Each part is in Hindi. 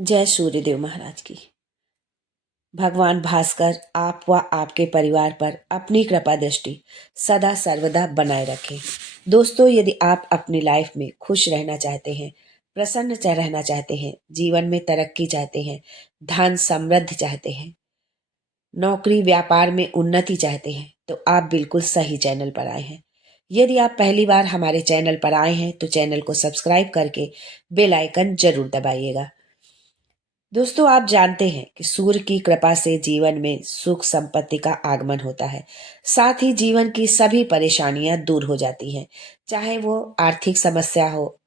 जय सूर्यदेव महाराज की। भगवान भास्कर आप व आपके परिवार पर अपनी कृपा दृष्टि सदा सर्वदा बनाए रखें। दोस्तों, यदि आप अपनी लाइफ में खुश रहना चाहते हैं, प्रसन्न रहना चाहते हैं, जीवन में तरक्की चाहते हैं, धन समृद्धि चाहते हैं, नौकरी व्यापार में उन्नति चाहते हैं, तो आप बिल्कुल सही चैनल पर आए हैं। यदि आप पहली बार हमारे चैनल पर आए हैं तो चैनल को सब्सक्राइब करके बेल आइकन जरूर दबाइएगा। दोस्तों, आप जानते हैं कि सूर्य की कृपा से जीवन में सुख संपत्ति का आगमन होता है। साथ ही जीवन की सभी परेशानियां दूर हो जाती हैं। चाहे वो आर्थिक समस्या हो,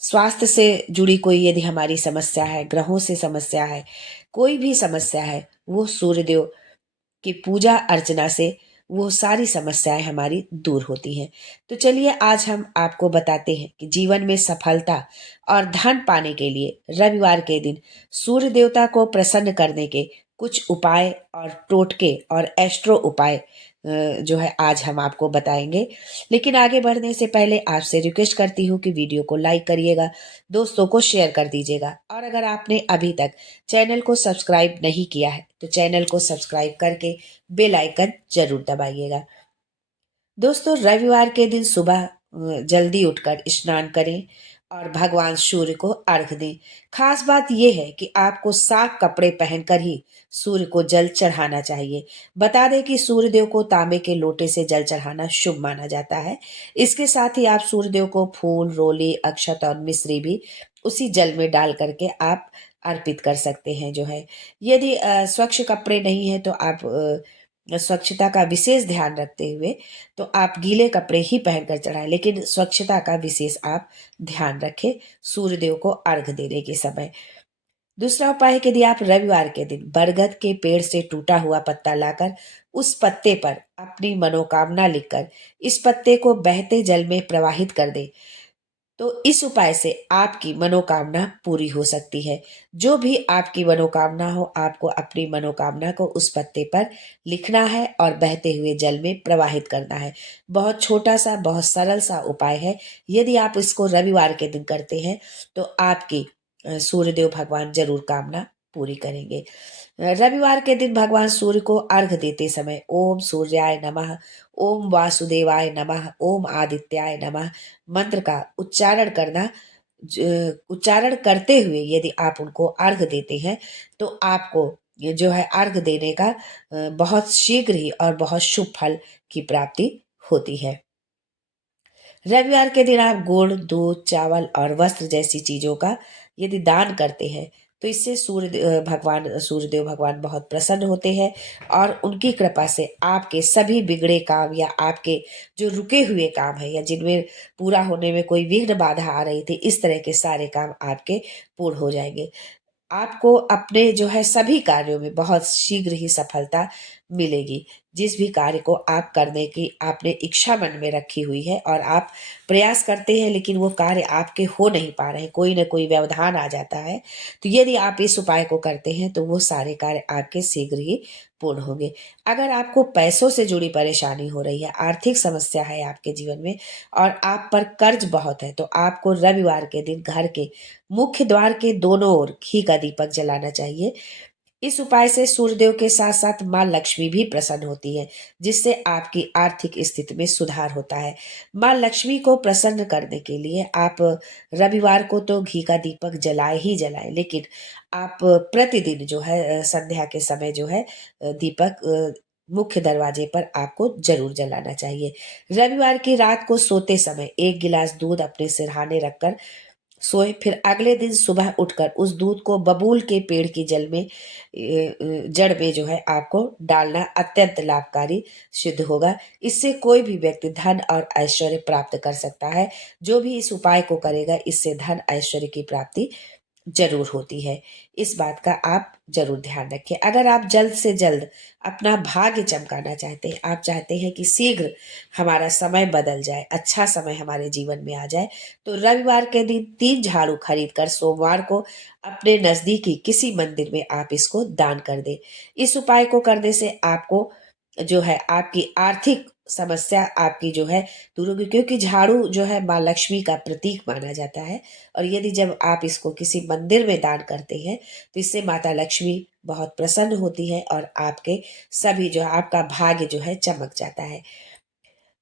स्वास्थ्य से जुड़ी कोई यदि हमारी समस्या है, ग्रहों से समस्या है, कोई भी समस्या है, वो सूर्यदेव की पूजा अर्चना से वो सारी समस्याएं हमारी दूर होती हैं। तो चलिए आज हम आपको बताते हैं कि जीवन में सफलता और धन पाने के लिए रविवार के दिन सूर्य देवता को प्रसन्न करने के कुछ उपाय और टोटके और एस्ट्रो उपाय जो है आज हम आपको बताएंगे। लेकिन आगे बढ़ने से पहले आपसे रिक्वेस्ट करती हूँ कि वीडियो को लाइक करिएगा, दोस्तों को शेयर कर दीजिएगा, और अगर आपने अभी तक चैनल को सब्सक्राइब नहीं किया है तो चैनल को सब्सक्राइब करके बेल आइकन जरूर दबाइएगा। दोस्तों, रविवार के दिन सुबह जल्दी उठकर स्नान करें और भगवान सूर्य को अर्घ दें। खास बात यह है कि आपको साफ कपड़े पहनकर ही सूर्य को जल चढ़ाना चाहिए। बता दें कि सूर्य देव को तांबे के लोटे से जल चढ़ाना शुभ माना जाता है। इसके साथ ही आप सूर्य देव को फूल, रोली, अक्षत और मिश्री भी उसी जल में डाल करके आप अर्पित कर सकते हैं। जो है, यदि स्वच्छ कपड़े नहीं है तो आप स्वच्छता का विशेष ध्यान रखते हुए तो आप गीले कपड़े ही पहनकर चढ़ाएं, लेकिन स्वच्छता का विशेष आप ध्यान रखें सूर्यदेव को अर्घ देने के समय। दूसरा उपाय है कि यदि आप रविवार के दिन बरगद के पेड़ से टूटा हुआ पत्ता लाकर उस पत्ते पर अपनी मनोकामना लिखकर इस पत्ते को बहते जल में प्रवाहित कर दें, तो इस उपाय से आपकी मनोकामना पूरी हो सकती है। जो भी आपकी मनोकामना हो, आपको अपनी मनोकामना को उस पत्ते पर लिखना है और बहते हुए जल में प्रवाहित करना है। बहुत छोटा सा, बहुत सरल सा उपाय है। यदि आप इसको रविवार के दिन करते हैं तो आपकी सूर्यदेव भगवान जरूर कामना पूरी करेंगे। रविवार के दिन भगवान सूर्य को अर्घ देते समय ओम सूर्याय नमः, ओम वासुदेवाय नमः, ओम आदित्याय नमः मंत्र का उच्चारण करना, उच्चारण करते हुए यदि आप उनको अर्घ देते हैं तो आपको ये जो है अर्घ देने का बहुत शीघ्र ही और बहुत शुभ फल की प्राप्ति होती है। रविवार के दिन आप गुड़, दूध, चावल और वस्त्र जैसी चीजों का यदि दान करते हैं तो इससे सूर्यदेव भगवान बहुत प्रसन्न होते हैं और उनकी कृपा से आपके सभी बिगड़े काम या आपके जो रुके हुए काम है या जिनमें पूरा होने में कोई विघ्न बाधा आ रही थी, इस तरह के सारे काम आपके पूर्ण हो जाएंगे। आपको अपने जो है सभी कार्यों में बहुत शीघ्र ही सफलता मिलेगी। जिस भी कार्य को आप करने की आपने इच्छा मन में रखी हुई है और आप प्रयास करते हैं लेकिन वो कार्य आपके हो नहीं पा रहे हैं, कोई ना कोई व्यवधान आ जाता है, तो यदि आप इस उपाय को करते हैं तो वो सारे कार्य आपके शीघ्र ही पूर्ण होंगे। अगर आपको पैसों से जुड़ी परेशानी हो रही है, आर्थिक समस्या है आपके जीवन में और आप पर कर्ज बहुत है, तो आपको रविवार के दिन घर के मुख्य द्वार के दोनों ओर घी का दीपक जलाना चाहिए। इस उपाय से सूर्यदेव के साथ साथ माँ लक्ष्मी भी प्रसन्न होती है, जिससे आपकी आर्थिक स्थिति में सुधार होता है। माँ लक्ष्मी को प्रसन्न करने के लिए आप रविवार को तो घी का दीपक जलाए ही जलाए, लेकिन आप प्रतिदिन जो है संध्या के समय जो है दीपक मुख्य दरवाजे पर आपको जरूर जलाना चाहिए। रविवार की रात को सोते समय एक गिलास दूध अपने सिरहाने रखकर सोए, फिर अगले दिन सुबह उठकर उस दूध को बबूल के पेड़ की जड़ में जो है आपको डालना अत्यंत लाभकारी सिद्ध होगा। इससे कोई भी व्यक्ति धन और ऐश्वर्य प्राप्त कर सकता है। जो भी इस उपाय को करेगा इससे धन ऐश्वर्य की प्राप्ति जरूर होती है। इस बात का आप जरूर ध्यान रखें। अगर आप जल्द से जल्द अपना भाग्य चमकाना चाहते हैं, आप चाहते हैं कि शीघ्र हमारा समय बदल जाए, अच्छा समय हमारे जीवन में आ जाए, तो रविवार के दिन 3 झाड़ू खरीद कर सोमवार को अपने नजदीकी किसी मंदिर में आप इसको दान कर दें। इस उपाय को करने से आपको जो है आपकी आर्थिक समस्या आपकी जो है दूर होगी, क्योंकि झाड़ू जो है माँ लक्ष्मी का प्रतीक माना जाता है। और यदि जब आप इसको किसी मंदिर में दान करते हैं तो इससे माता लक्ष्मी बहुत प्रसन्न होती है और आपके सभी जो है आपका भाग्य जो है चमक जाता है।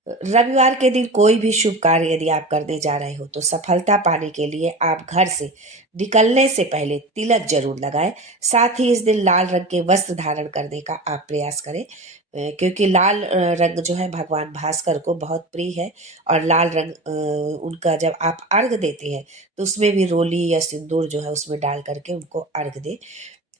रविवार के दिन कोई भी शुभ कार्य यदि आप करने जा रहे हो तो सफलता पाने के लिए आप घर से निकलने से पहले तिलक जरूर लगाएं। साथ ही इस दिन लाल रंग के वस्त्र धारण करने का आप प्रयास करें, क्योंकि लाल रंग जो है भगवान भास्कर को बहुत प्रिय है। और लाल रंग उनका जब आप अर्घ देते हैं तो उसमें भी रोली या सिंदूर जो है उसमें डाल करके उनको अर्घ दें।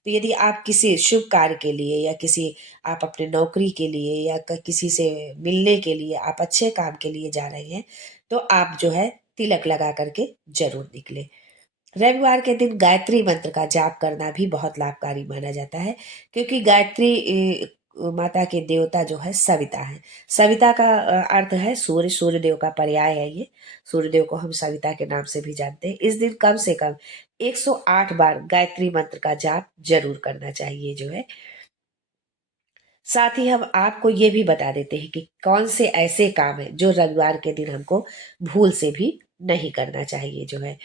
तो यदि आप किसी शुभ कार्य के लिए या किसी आप अपने नौकरी के लिए या किसी से मिलने के लिए आप अच्छे काम के लिए जा रहे हैं तो आप जो है तिलक लगा करके जरूर निकले। रविवार के दिन गायत्री मंत्र का जाप करना भी बहुत लाभकारी माना जाता है, क्योंकि गायत्री माता के देवता जो है सविता है। सविता का अर्थ है सूर्य, सूर्य देव का पर्याय है ये। सूर्य देव को हम सविता के नाम से भी जानते हैं। इस दिन कम से कम 108 बार गायत्री मंत्र का जाप जरूर करना चाहिए जो है। साथ ही हम आपको ये भी बता देते हैं कि कौन से ऐसे काम है जो रविवार के दिन हमको भूल से भी नहीं करना चाहिए जो है।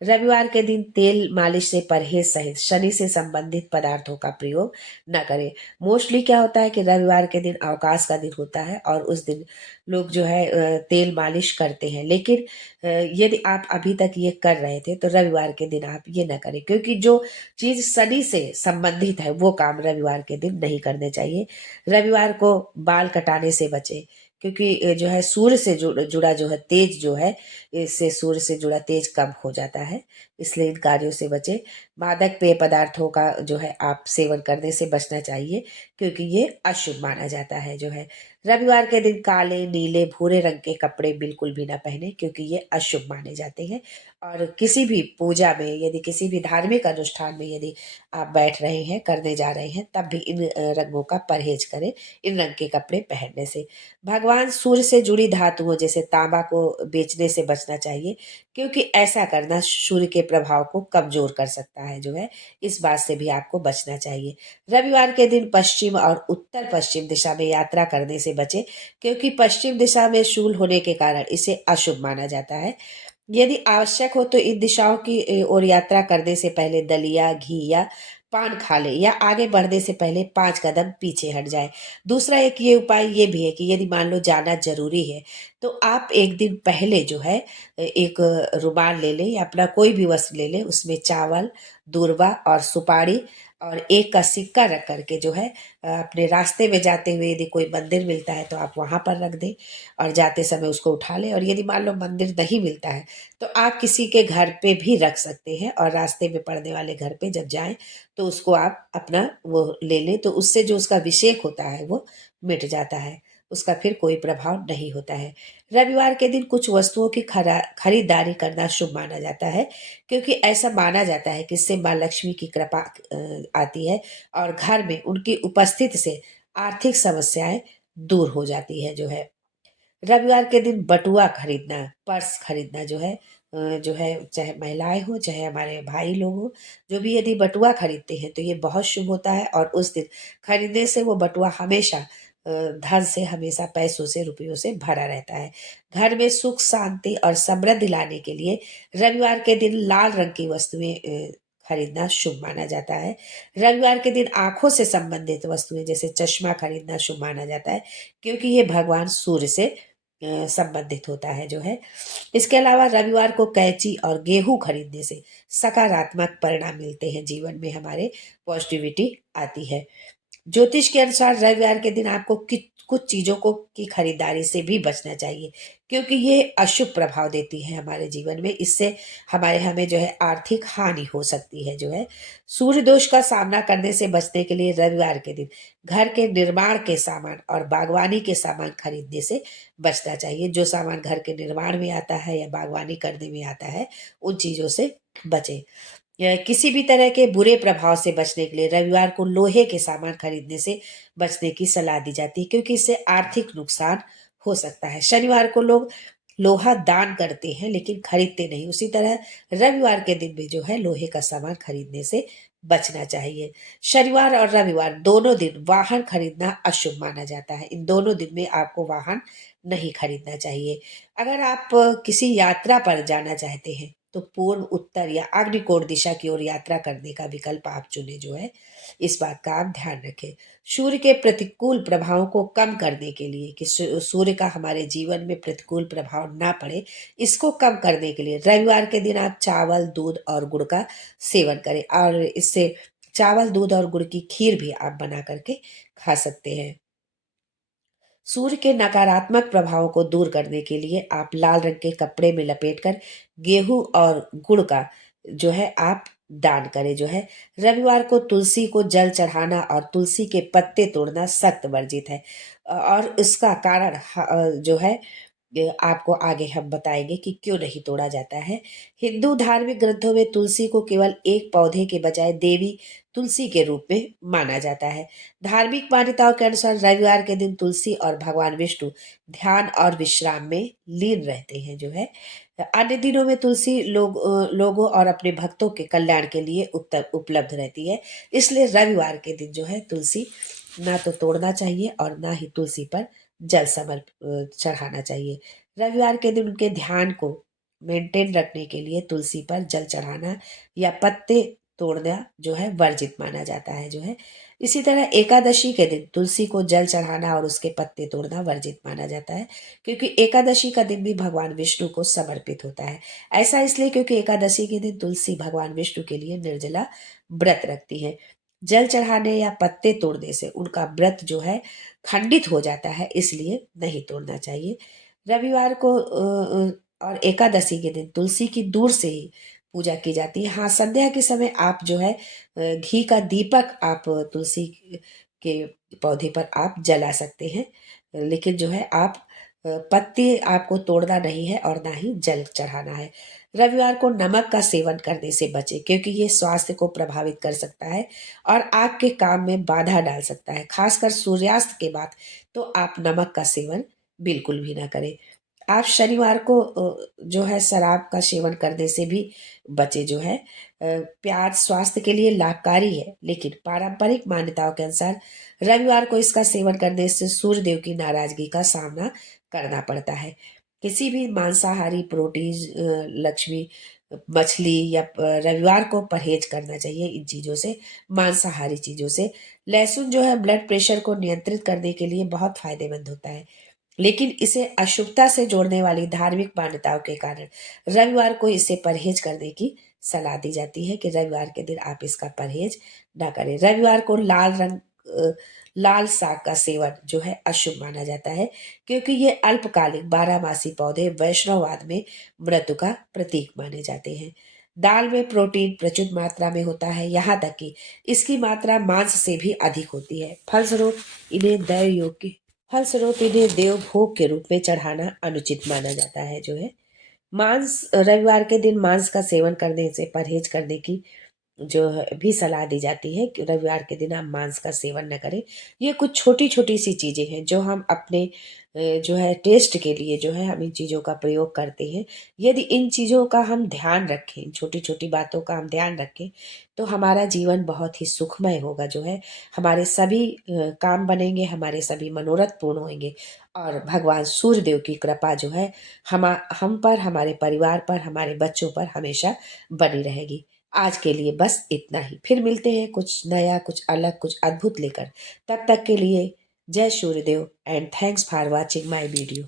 रविवार के दिन तेल मालिश से परहेज सहित शनि से संबंधित पदार्थों का प्रयोग न करें। मोस्टली क्या होता है कि रविवार के दिन अवकाश का दिन होता है और उस दिन लोग जो है तेल मालिश करते हैं, लेकिन यदि आप अभी तक ये कर रहे थे तो रविवार के दिन आप ये न करें, क्योंकि जो चीज शनि से संबंधित है वो काम रविवार के दिन नहीं करने चाहिए। रविवार को बाल कटाने से बचें, क्योंकि जो है सूर्य से जुड़ा जो है तेज जो है, इससे सूर्य से जुड़ा तेज कम हो जाता है, इसलिए इन कार्यों से बचें। मादक पेय पदार्थों का जो है आप सेवन करने से बचना चाहिए, क्योंकि ये अशुभ माना जाता है जो है। रविवार के दिन काले, नीले, भूरे रंग के कपड़े बिल्कुल भी ना पहने, क्योंकि ये अशुभ माने जाते हैं। और किसी भी पूजा में यदि किसी भी धार्मिक अनुष्ठान में यदि आप बैठ रहे हैं, करने जा रहे हैं, तब भी इन रंगों का परहेज करें, इन रंग के कपड़े पहनने से। भगवान सूर्य से जुड़ी धातुओं जैसे तांबा को बेचने से बचना चाहिए, क्योंकि ऐसा करना सूर्य के प्रभाव को कमजोर कर सकता है जो है। इस बात से भी आपको बचना चाहिए। रविवार के दिन पश्चिम और उत्तर पश्चिम दिशा में यात्रा करने से बचें, क्योंकि पश्चिम दिशा में शूल होने के कारण इसे अशुभ माना जाता है। यदि आवश्यक हो तो इन दिशाओं की ओर यात्रा करने से पहले दलिया, घी या पान खा ले, या आगे बढ़ने से पहले 5 कदम पीछे हट जाए। दूसरा एक ये उपाय ये भी है कि यदि मान लो जाना जरूरी है तो आप एक दिन पहले जो है एक रुमाल ले लें या अपना कोई भी वस्त्र ले लें, उसमें चावल, दूर्वा और सुपारी और एक का सिक्का रख करके जो है अपने रास्ते में जाते हुए यदि कोई मंदिर मिलता है तो आप वहां पर रख दें और जाते समय उसको उठा लें। और यदि मान लो मंदिर नहीं मिलता है तो आप किसी के घर पे भी रख सकते हैं, और रास्ते में पड़ने वाले घर पे जब जाएं तो उसको आप अपना वो ले लें, तो उससे जो उसका अभिषेक होता है वो मिट जाता है, उसका फिर कोई प्रभाव नहीं होता है। रविवार के दिन कुछ वस्तुओं की खरीदारी करना शुभ माना जाता है, क्योंकि ऐसा माना जाता है कि इससे माँ लक्ष्मी की कृपा आती है और घर में उनकी उपस्थिति से आर्थिक समस्याएं दूर हो जाती है जो है। रविवार के दिन बटुआ खरीदना, पर्स खरीदना जो है चाहे महिलाएं हो चाहे हमारे भाई लोग हो, जो भी यदि बटुआ खरीदते हैं तो ये बहुत शुभ होता है। और उस दिन खरीदने से वो बटुआ हमेशा धन से, हमेशा पैसों से, रुपयों से भरा रहता है। घर में सुख, शांति और समृद्धि लाने के लिए रविवार के दिन लाल रंग की वस्तुएं खरीदना शुभ माना जाता है। रविवार के दिन आंखों से संबंधित वस्तुएं जैसे चश्मा खरीदना शुभ माना जाता है, क्योंकि ये भगवान सूर्य से संबंधित होता है जो है। इसके अलावा रविवार को कैंची और गेहूं खरीदने से सकारात्मक परिणाम मिलते हैं, जीवन में हमारे पॉजिटिविटी आती है। ज्योतिष के अनुसार रविवार के दिन आपको कुछ चीजों को की खरीदारी से भी बचना चाहिए, क्योंकि ये अशुभ प्रभाव देती है हमारे जीवन में। इससे हमारे हमें जो है आर्थिक हानि हो सकती है जो है। सूर्य दोष का सामना करने से बचने के लिए रविवार के दिन घर के निर्माण के सामान और बागवानी के सामान खरीदने से बचना चाहिए। जो सामान घर के निर्माण में आता है या बागवानी करने में आता है उन चीजों से बचें। या किसी भी तरह के बुरे प्रभाव से बचने के लिए रविवार को लोहे के सामान खरीदने से बचने की सलाह दी जाती है, क्योंकि इससे आर्थिक नुकसान हो सकता है। शनिवार को लोग लोहा दान करते हैं लेकिन खरीदते नहीं, उसी तरह रविवार के दिन भी जो है लोहे का सामान खरीदने से बचना चाहिए। शनिवार और रविवार दोनों दिन वाहन खरीदना अशुभ माना जाता है। इन दोनों दिन में आपको वाहन नहीं खरीदना चाहिए। अगर आप किसी यात्रा पर जाना चाहते हैं तो पूर्व, उत्तर या अग्निकोण दिशा की ओर यात्रा करने का विकल्प आप चुने जो है, इस बात का आप ध्यान रखें। सूर्य के प्रतिकूल प्रभावों को कम करने के लिए कि सूर्य का हमारे जीवन में प्रतिकूल प्रभाव ना पड़े, इसको कम करने के लिए रविवार के दिन आप चावल, दूध और गुड़ का सेवन करें, और इससे चावल, दूध और गुड़ की खीर भी आप बना करके खा सकते हैं। सूर्य के नकारात्मक प्रभावों को दूर करने के लिए आप लाल रंग के कपड़े में लपेटकर गेहूं और गुड़ का जो है आप दान करें जो है। रविवार को तुलसी को जल चढ़ाना और तुलसी के पत्ते तोड़ना सख्त वर्जित है, और इसका कारण जो है आपको आगे हम बताएंगे कि क्यों नहीं तोड़ा जाता है। हिंदू धार्मिक ग्रंथों में तुलसी को केवल एक पौधे के बजाय देवी तुलसी के रूप में माना जाता है। धार्मिक मान्यताओं के अनुसार रविवार के दिन तुलसी और भगवान विष्णु ध्यान और विश्राम में लीन रहते हैं जो है। अन्य दिनों में तुलसी लोगों और अपने भक्तों के कल्याण के लिए उपलब्ध रहती है। इसलिए रविवार के दिन जो है तुलसी ना तो तोड़ना चाहिए और ना ही तुलसी पर जल चढ़ाना चाहिए। रविवार के दिन उनके ध्यान को मेंटेन रखने के लिए तुलसी पर जल चढ़ाना या पत्ते तोड़ना जो है वर्जित माना जाता है जो है। इसी तरह एकादशी के दिन तुलसी को जल चढ़ाना और उसके पत्ते तोड़ना वर्जित माना जाता है, क्योंकि एकादशी का दिन भी भगवान विष्णु को समर्पित होता है। ऐसा इसलिए क्योंकि एकादशी के दिन तुलसी भगवान विष्णु के लिए निर्जला व्रत रखती है। जल चढ़ाने या पत्ते तोड़ने से उनका व्रत जो है खंडित हो जाता है, इसलिए नहीं तोड़ना चाहिए। रविवार को और एकादशी के दिन तुलसी की दूर से ही पूजा की जाती है। हाँ, संध्या के समय आप जो है घी का दीपक आप तुलसी के पौधे पर आप जला सकते हैं, लेकिन जो है आप पत्ते आपको तोड़ना नहीं है और ना ही जल चढ़ाना है। रविवार को नमक का सेवन करने से बचें, क्योंकि ये स्वास्थ्य को प्रभावित कर सकता है और आपके काम में बाधा डाल सकता है। खासकर सूर्यास्त के बाद तो आप नमक का सेवन बिल्कुल भी ना करें। आप शनिवार को जो है शराब का सेवन करने से भी बचे जो है। प्याज स्वास्थ्य के लिए लाभकारी है, लेकिन पारंपरिक मान्यताओं के अनुसार रविवार को इसका सेवन करने से सूर्य देव की नाराजगी का सामना करना पड़ता है। किसी भी मांसाहारी, प्रोटीन, लक्ष्मी, मछली या रविवार को परहेज करना चाहिए इन चीज़ों से, मांसाहारी चीज़ों से। लहसुन जो है ब्लड प्रेशर को नियंत्रित करने के लिए बहुत फायदेमंद होता है, लेकिन इसे अशुभता से जोड़ने वाली धार्मिक मान्यताओं के कारण रविवार को इसे परहेज करने की सलाह दी जाती है कि रविवार के दिन आप इसका परहेज ना करें। रविवार को लाल साग का सेवन जो है अशुभ माना जाता है, क्योंकि ये अल्पकालिक बारहमासी पौधे वैष्णववाद में मृत्यु का प्रतीक माने जाते हैं। दाल में प्रोटीन प्रचुर मात्रा में होता है, यहाँ तक कि इसकी मात्रा मांस से भी अधिक होती है। फलस्वरूप इन्हें देव भोग के रूप में चढ़ाना अनुचित माना जाता है जो है। मांस रविवार के दिन मांस का सेवन करने से परहेज करने की जो है भी सलाह दी जाती है कि रविवार के दिन आप मांस का सेवन न करें। ये कुछ छोटी छोटी सी चीज़ें हैं जो हम अपने जो है टेस्ट के लिए जो है हम इन चीज़ों का प्रयोग करते हैं। यदि इन चीज़ों का हम ध्यान रखें, छोटी छोटी बातों का हम ध्यान रखें, तो हमारा जीवन बहुत ही सुखमय होगा जो है। हमारे सभी काम बनेंगे, हमारे सभी मनोरथ पूर्ण होंगे, और भगवान सूर्य देव की कृपा जो है हम पर, हमारे परिवार पर, हमारे बच्चों पर हमेशा बनी रहेगी। आज के लिए बस इतना ही। फिर मिलते हैं कुछ नया, कुछ अलग, कुछ अद्भुत लेकर। तब तक के लिए जय Suryadev and thanks for watching my video.